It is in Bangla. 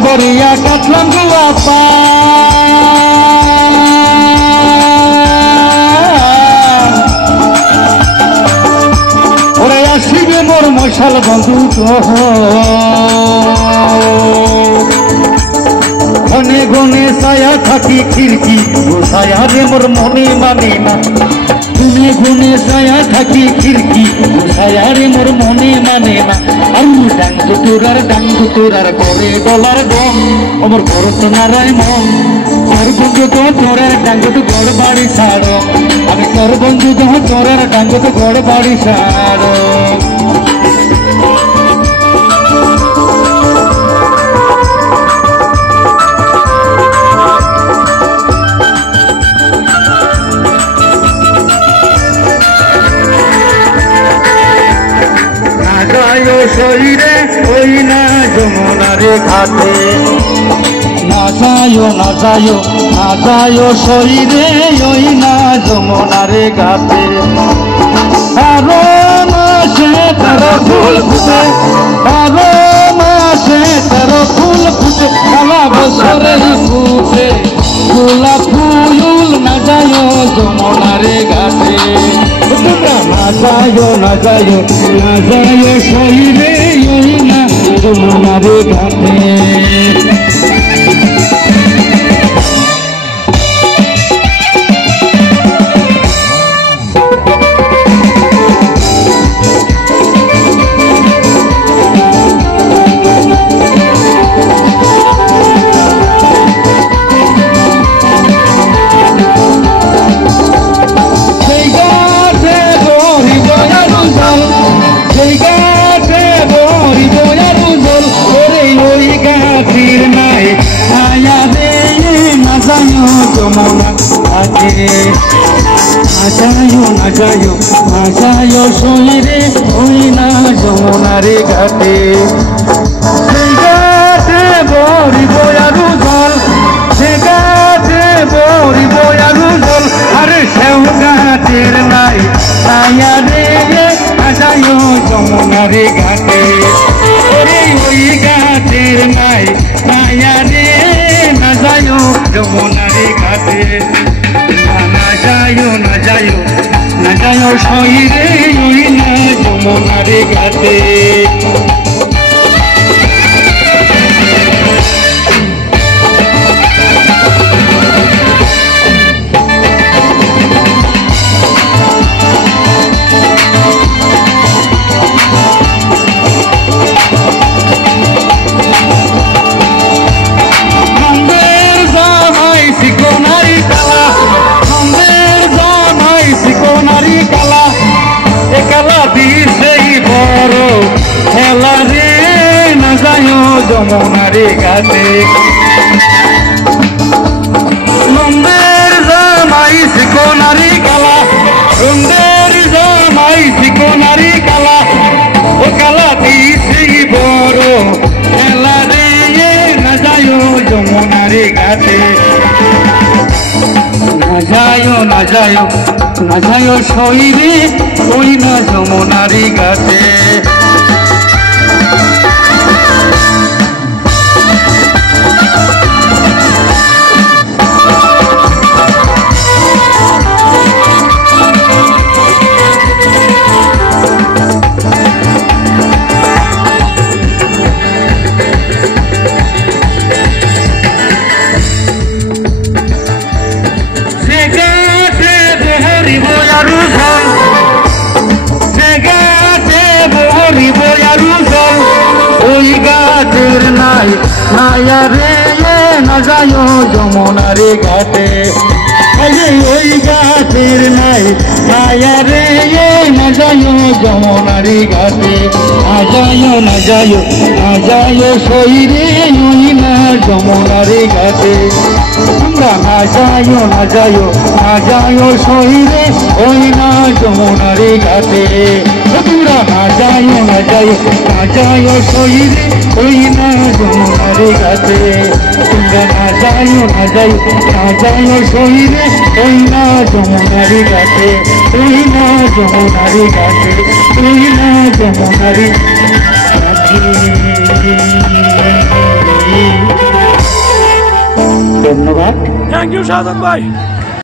বরিয়া কাটলাম গুয়া পা ওরে আসিবে মোর মশাল বন্ধু ঘনে ঘনে ছায়া থাকি খিড়কি ও ছায়া রে মোর মনে মানে না ঘুনে ঘুনে ছায়া থাকি খিড়কি ও ছায়া রে মোর মনে মানে না আর ডাঙ্গু তোরার করে গলার গম আমার ভরত নারায় মন তোর বন্ধু তো তোরের ডাঙ্গু তো গড় বাড়ি ছাড়ো আমি তোর বন্ধু তো তোরের ডাঙ্গু তো গড় বাড়ি ছাড়ো শরীরে ওই না যমুনারে ঘাটে না যায় শরীরে ওই না যমুনারে ঘাটে বারো মাসে তেরো ফুল ফুটে বারো মাসে তেরো ফুল ফুটে সারা বছরে ফুটে গোলাপ ফুল না যায় যমুনারে ঘাটে না যায় শরীরে ওই না যমুনারে ঘাটে না যায় শরীরে ওই না যমুনারে ঘাটে সেই ঘাটে বরিব আরু জল সে ঘাটে বরিব আরু জল আরে সেও ঘাটের নাই ছায়া রে না যায় যমুনারে ঘাটে ওরে ওই ঘাটের নাই ছায়া রে না যায় যমুনারে ঘাটে না যায় শরীরে ওই না যমুনারে ঘাটে যমুনারে ঘাটে নন্দের জামাই শিকোনারি কালা নন্দের জামাই শিকোনারি কালা ও কালা দিছে বড় খেলা রে না যায় যমুনারে ঘাটে না যায় শরীরে ওই না যমুনারে ঘাটে ছায়া রে না যায় যমুনারে ঘাটে ওই গাছের নাই ছায়া রে না যায় যমুনারে ঘাটে না যায় শরীরে ওই না যমুনারে ঘাটে তোমরা না যায় শরীরে ওই না যমুনারে ঘাটে তোমরা না যায় শরীরে ওই না যমুনারে ঘাটে তোমরা না যায় শরীরে ওই না যমুনারে ঘাটে ওই না যমুনারে ঘাটে ওই না যমুনারে ঘাটে ধন্যবাদ। থ্যাংক ইউ শাহাদাত ভাই।